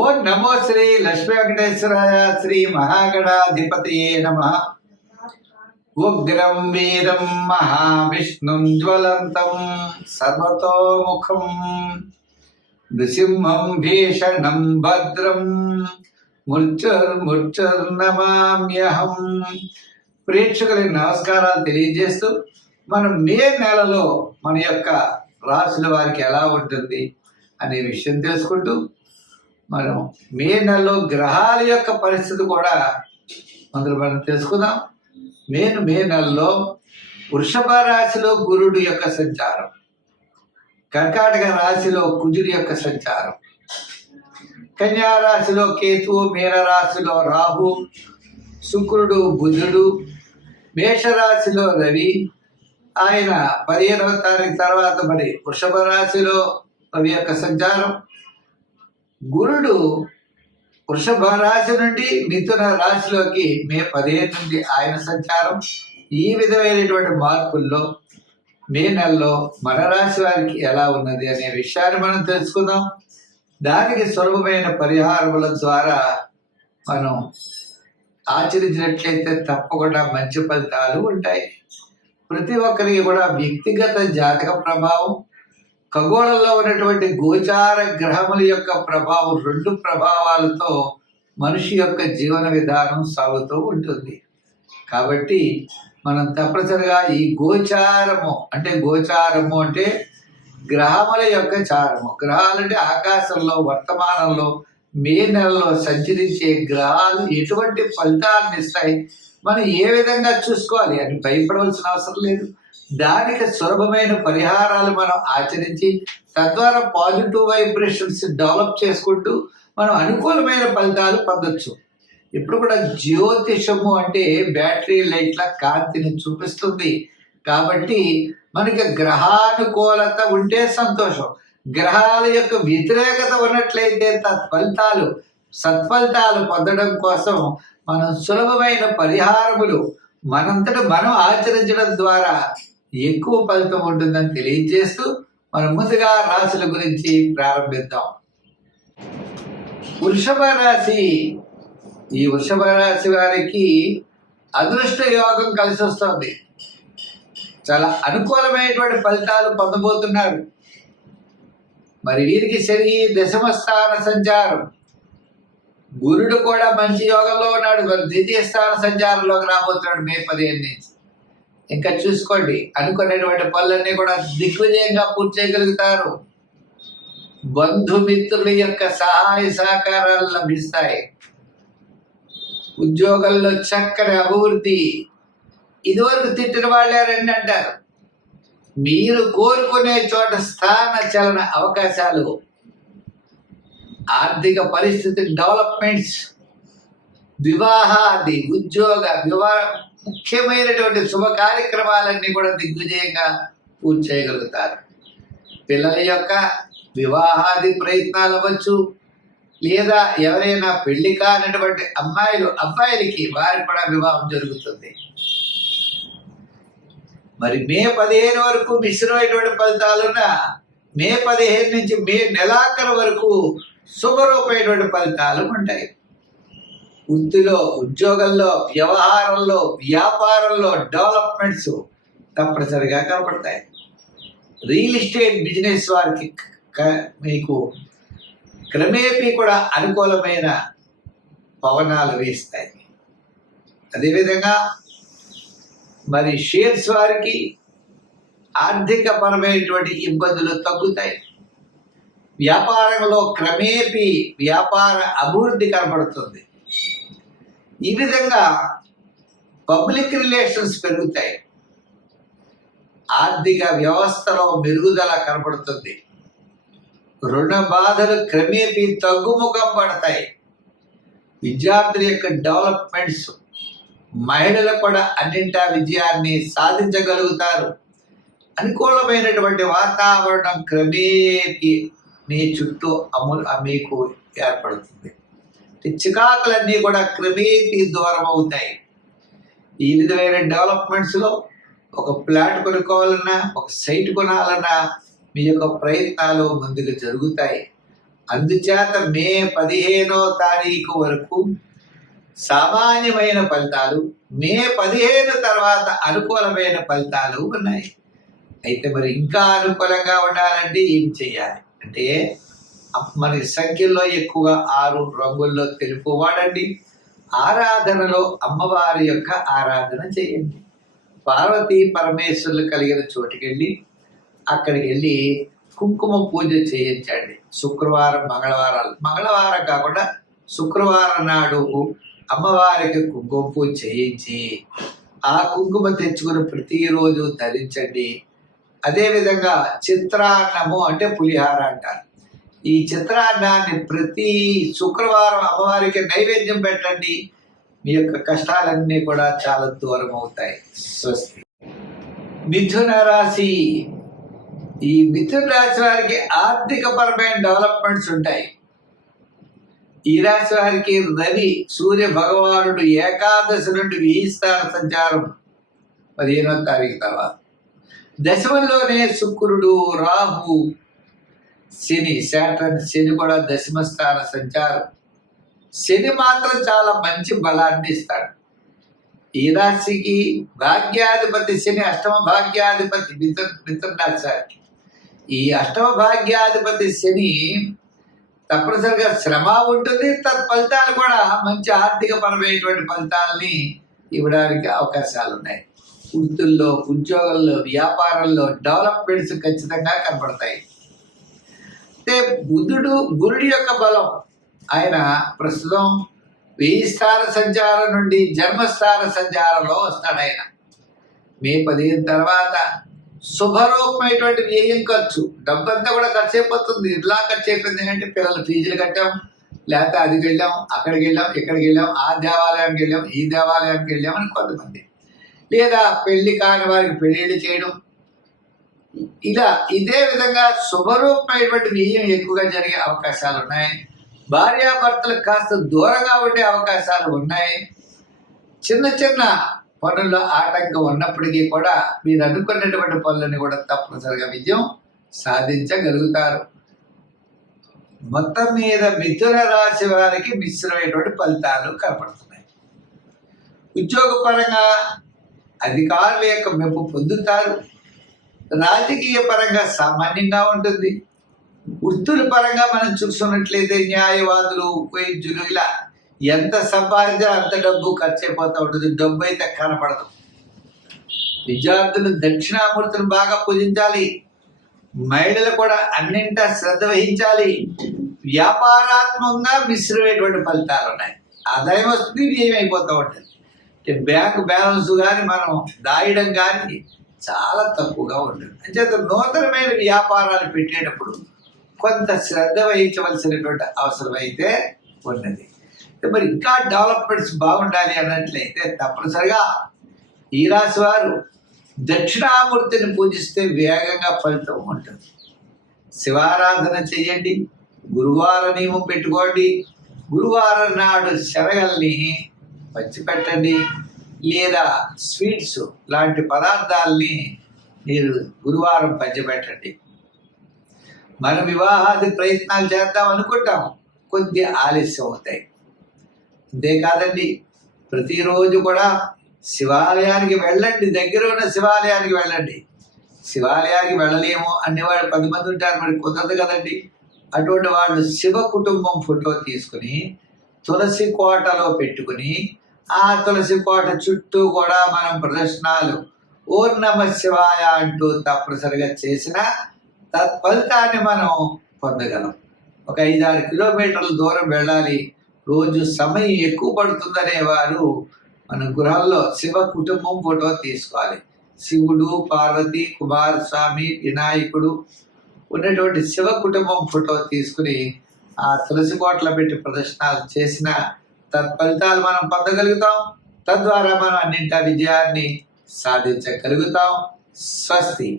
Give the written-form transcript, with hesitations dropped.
ఓం నమో శ్రీ లక్ష్మీ వెంకటేశ్వరాయ శ్రీ మహాగణాధిపతయే నమః. ఉగ్రం వీరం మహావిష్ణుం జ్వలంతం సర్వతోముఖం నృసింహం భీషణం భద్రం ముర్చుర్నమామ్యహం. ప్రేక్షకులకి నమస్కారాలు తెలియజేస్తూ మనం మే నెలలో మన యొక్క రాశుల వారికి ఎలా ఉంటుంది అనే విషయం తెలుసుకుంటూ మనం మే నెలలో గ్రహాల యొక్క పరిస్థితి కూడా మనం తెలుసుకుందాం. మే నెలలో వృషభ రాశిలో గురుడు యొక్క సంచారం, కర్కాటక రాశిలో కుజుడి యొక్క సంచారం, కన్యా రాశిలో కేతు, మీన రాశిలో రాహు, శుక్రుడు, బుధుడు, మేషరాశిలో రవి. ఆయన 15వ తారీఖు తర్వాత మరి వృషభ రాశిలో రవి యొక్క సంచారం. గురుడు వృషభ రాశి నుండి మిథున రాశిలోకి మే 15 నుండి ఆయన సంచారం. ఈ విధమైనటువంటి మార్పుల్లో మే నెలలో మన రాశి వారికి ఎలా ఉన్నది అనే విషయాన్ని మనం తెలుసుకుందాం. దానికి సులభమైన పరిహారముల ద్వారా మనం ఆచరించినట్లయితే తప్పకుండా మంచి ఫలితాలు ఉంటాయి. ప్రతి ఒక్కరికి కూడా వ్యక్తిగత జాతక ప్రభావం, ఖగోళంలో ఉన్నటువంటి గోచార గ్రహముల యొక్క ప్రభావం, 2 ప్రభావాలతో మనిషి యొక్క జీవన విధానం సాగుతూ ఉంటుంది. కాబట్టి మనం తప్పనిసరిగా ఈ గోచారము అంటే గ్రహముల యొక్క చారము. గ్రహాలంటే ఆకాశంలో వర్తమానంలో మే నెలలో సంచరించే గ్రహాలు ఎటువంటి ఫలితాలను ఇస్తాయి, మనం ఏ విధంగా చూసుకోవాలి అని భయపడవలసిన అవసరం లేదు. దానికి సులభమైన పరిహారాలు మనం ఆచరించి తద్వారా పాజిటివ్ వైబ్రేషన్స్ డెవలప్ చేసుకుంటూ మనం అనుకూలమైన ఫలితాలు పొందొచ్చు. ఇప్పుడు కూడా జ్యోతిషము అంటే బ్యాటరీ లైట్ల కాంతిని చూపిస్తుంది. కాబట్టి మనకి గ్రహానుకూలత ఉంటే సంతోషం, గ్రహాల యొక్క వ్యతిరేకత ఉన్నట్లయితే సత్ఫలితాలు పొందడం కోసం మనం సులభమైన పరిహారములు మనంతట మనం ఆచరించడం ద్వారా ఎక్కువ ఫలితం ఉంటుందని తెలియజేస్తూ మనం ముందుగా రాశుల గురించి ప్రారంభిద్దాం. వృషభ రాశి. ఈ వృషభ రాశి వారికి అదృష్ట యోగం కలిసి వస్తుంది. చాలా అనుకూలమైనటువంటి ఫలితాలు పొందబోతున్నారు. మరి వీరికి శని దశమ స్థాన సంచారం, గురుడు కూడా మంచి యోగంలో ఉన్నాడు. మరి ద్వితీయ స్థాన సంచారంలోకి రాబోతున్నాడు మే 15 నుంచి. ఇంకా చూసుకోండి, అనుకునేటువంటి పనులన్నీ కూడా దిగ్విజయంగా పూర్తి చేయగలుగుతారు. బంధుమిత్రుల యొక్క సహాయ సహకారాలు లభిస్తాయి. ఉద్యోగంలో చక్కని అభివృద్ధి. ఇదివరకు తిట్టిన వాళ్ళే రండి అంటారు. మీరు కోరుకునే చోట స్థాన చలన అవకాశాలు, ఆర్థిక పరిస్థితి డెవలప్మెంట్స్, వివాహాది, ఉద్యోగ, ముఖ్యమైనటువంటి శుభ కార్యక్రమాలన్నీ కూడా దిగ్విజయంగా పూర్తి చేయగలుగుతారు. పిల్లల యొక్క వివాహాది ప్రయత్నాలు అవ్వచ్చు, లేదా ఎవరైనా పెళ్లి కానటువంటి అబ్బాయిలకి వారికి కూడా వివాహం జరుగుతుంది. మరి మే 15 వరకు మిశ్రమైనటువంటి ఫలితాలున్న మే 15 నుంచి మే నెలాఖరు వరకు శుభరూపమైనటువంటి ఫలితాలు ఉంటాయి. వృత్తిలో, ఉద్యోగంలో, వ్యవహారంలో, వ్యాపారంలో డెవలప్మెంట్స్ తప్పనిసరిగా కనపడతాయి. రియల్ ఎస్టేట్ బిజినెస్ వారికి మీకు క్రమేపీ కూడా అనుకూలమైన పవనాలు వేస్తాయి. అదేవిధంగా మరి షేర్స్ వారికి ఆర్థిక పరమైనటువంటి ఇబ్బందులు తగ్గుతాయి. వ్యాపారంలో క్రమేపీ వ్యాపార అభివృద్ధి కనబడుతుంది. ఈ విధంగా పబ్లిక్ రిలేషన్స్ పెరుగుతాయి. ఆర్థిక వ్యవస్థలో మెరుగుదల కనబడుతుంది. రుణ బాధలు క్రమేపీ తగ్గుముఖం పడతాయి. విద్యార్థుల యొక్క డెవలప్మెంట్స్, మహిళలు కూడా అన్నింటా విజయాన్ని సాధించగలుగుతారు. అనుకూలమైనటువంటి వాతావరణం క్రమేపీ మీ చుట్టూ మీకు ఏర్పడుతుంది. చికాకులన్నీ కూడా క్రమేపీ దూరం అవుతాయి. ఈ విధమైన డెవలప్మెంట్స్లో ఒక ప్లాట్ కొనుక్కోవాలన్నా, ఒక సైట్ కొనాలన్నా మీ యొక్క ప్రయత్నాలు ముందుకు జరుగుతాయి. అందుచేత మే 15వ తారీఖు వరకు సామాన్యమైన ఫలితాలు, మే 15 తర్వాత అనుకూలమైన ఫలితాలు ఉన్నాయి. అయితే మరి ఇంకా అనుకూలంగా ఉండాలంటే ఏం చేయాలి అంటే, మనకి సంఖ్యల్లో ఎక్కువ 6 రంగుల్లో తెలుపు వాడండి. ఆరాధనలో అమ్మవారి యొక్క ఆరాధన చేయండి. పార్వతీ పరమేశ్వరులు కలిగిన చోటుకెళ్ళి అక్కడికి వెళ్ళి కుంకుమ పూజ చేయించండి. శుక్రవారం, మంగళవారం కాకుండా శుక్రవారం నాడు అమ్మవారికి కుంకుమ పూజ చేయించి ఆ కుంకుమ తెచ్చుకుని ప్రతిరోజు ధరించండి. అదేవిధంగా చిత్రాన్నము అంటే పులిహార అంటారు. ఈ చిత్రాన్నాన్ని ప్రతి శుక్రవారం అమ్మవారికి నైవేద్యం పెట్టండి. మీ యొక్క కష్టాలన్నీ కూడా చాలా దూరం అవుతాయి. స్వస్తి. మిథున రాశి. ఈ మిథున రాశి వారికి ఆర్థిక పరమైన డెవలప్మెంట్స్ ఉంటాయి. ఈ రాశి వారికి రవి సూర్య భగవానుడు ఏకాదశి నుండి 1000 స్థాన సంచారం 15వ తారీఖు తర్వాత, దశమంలోనే శుక్రుడు, రాహు, శని, శాటర్న్, శని కూడా దశమ స్థాన సంచారం. శని మాత్రం చాలా మంచి బలాన్ని ఇస్తాడు. ఈ రాశికి భాగ్యాధిపతి శని, అష్టమ భాగ్యాధిపతి మిథున రాశి వారికి. ఈ అష్టమ భాగ్యాధిపతి శని తప్పనిసరిగా శ్రమ ఉంటుంది, తత్ఫలితాలు కూడా మంచి ఆర్థిక పరమైనటువంటి ఫలితాలని ఇవ్వడానికి అవకాశాలు ఉన్నాయి. వృత్తుల్లో, ఉద్యోగంలో, వ్యాపారంలో డెవలప్మెంట్స్ ఖచ్చితంగా కనపడతాయి. అయితే గురుడి యొక్క బలం, ఆయన ప్రస్తుతం 1000 స్థాన సంచారం నుండి జన్మస్థాన సంచారంలో వస్తాడు. ఆయన మే 15 తర్వాత శుభరూపమైనటువంటి వ్యయం ఖర్చు, డబ్బంతా కూడా ఖర్చు అయిపోతుంది. ఇలా ఖర్చు అయిపోయింది అంటే పిల్లల ఫీజులు కట్టాం, లేకపోతే అది వెళ్ళాం, అక్కడికి వెళ్ళాం, ఇక్కడికి వెళ్ళాం, ఆ దేవాలయానికి వెళ్ళాం, ఈ దేవాలయానికి వెళ్ళాం అని కొంతమంది, లేదా పెళ్లి కాని వారికి పెళ్లిళ్ళు చేయడం, ఇలా ఇదే విధంగా శుభరూపమైనటువంటి వ్యయం ఎక్కువగా జరిగే అవకాశాలు ఉన్నాయి. భార్యాభర్తలకు కాస్త దూరంగా ఉండే అవకాశాలు ఉన్నాయి. చిన్న చిన్న పనుల్లో ఆటంకం ఉన్నప్పటికీ కూడా మీరు అనుకున్నటువంటి పనులని కూడా తప్పనిసరిగా విజయం సాధించగలుగుతారు. మొత్తం మీద మిథున రాశి వారికి మిశ్రమైనటువంటి ఫలితాలు కనపడుతున్నాయి. ఉద్యోగపరంగా అధికారుల యొక్క మెప్పు పొందుతారు. రాజకీయ పరంగా సామాన్యంగా ఉంటుంది. వృత్తుల పరంగా మనం చూసుకున్నట్లయితే న్యాయవాదులు, వైద్యులు, ఇలా ఎంత సంపాదించినా అంత డబ్బు ఖర్చు అయిపోతూ ఉంటుంది. డబ్బు అయితే కనపడదు. విద్యార్థులు దక్షిణామూర్తిని బాగా పూజించాలి. మహిళలు కూడా అన్నింటా శ్రద్ధ వహించాలి. వ్యాపారాత్మకంగా మిశ్రమైనటువంటి ఫలితాలు ఉన్నాయి. ఆదాయం వస్తుంది, వ్యయం అయిపోతూ ఉంటుంది. బ్యాంక్ బ్యాలెన్స్ కానీ మనం దాయడం కానీ చాలా తక్కువగా ఉంటుంది. అంటే నూతనమైన వ్యాపారాలు పెట్టేటప్పుడు కొంత శ్రద్ధ వహించవలసినటువంటి అవసరం అయితే ఉన్నది. మరి ఇంకా డెవలప్మెంట్స్ బాగుండాలి అన్నట్లయితే తప్పనిసరిగా ఈ రాశి వారు దక్షిణామూర్తిని పూజిస్తే వేగంగా ఫలితం ఉంటుంది. శివారాధన చేయండి. గురువార నియమం పెట్టుకోండి. గురువారం నాడు శనగల్ని పంచిపెట్టండి, లేదా స్వీట్స్ లాంటి పదార్థాలని మీరు గురువారం పంచిపెట్టండి. మనం వివాహాది ప్రయత్నాలు చేద్దాం అనుకుంటాం, కొద్ది ఆలస్యం అవుతాయి. అంతేకాదండి, ప్రతిరోజు కూడా శివాలయానికి వెళ్ళండి. దగ్గర ఉన్న శివాలయానికి వెళ్ళండి. శివాలయానికి వెళ్ళలేము అనేవాళ్ళు 10 మంది ఉంటారు, మరి కుదరదు కదండి. అటువంటి వాళ్ళు శివ కుటుంబం ఫోటో తీసుకుని తులసి కోటలో పెట్టుకుని ఆ తులసి కోట చుట్టూ కూడా మనం ప్రదర్శనాలు ఓం నమ శివాయ అంటూ తప్పనిసరిగా చేసిన తత్ఫలితాన్ని మనం పొందగలం. ఒక 5-6 కిలోమీటర్ల దూరం వెళ్ళాలి, రోజు సమయం ఎక్కువ పడుతుందనే వారు మన గృహంలో శివ కుటుంబం ఫోటో తీసుకోవాలి. శివుడు, పార్వతి, కుమారస్వామి, వినాయకుడు ఉన్నటువంటి శివ కుటుంబం ఫోటో తీసుకుని ఆ తులసి కోటలో పెట్టి ప్రదర్శనలు చేసిన తత్ఫలితాలు మనం పొందగలుగుతాం. తద్వారా మనం అన్నింటా విజయాన్ని సాధించగలుగుతాం. స్వస్తి.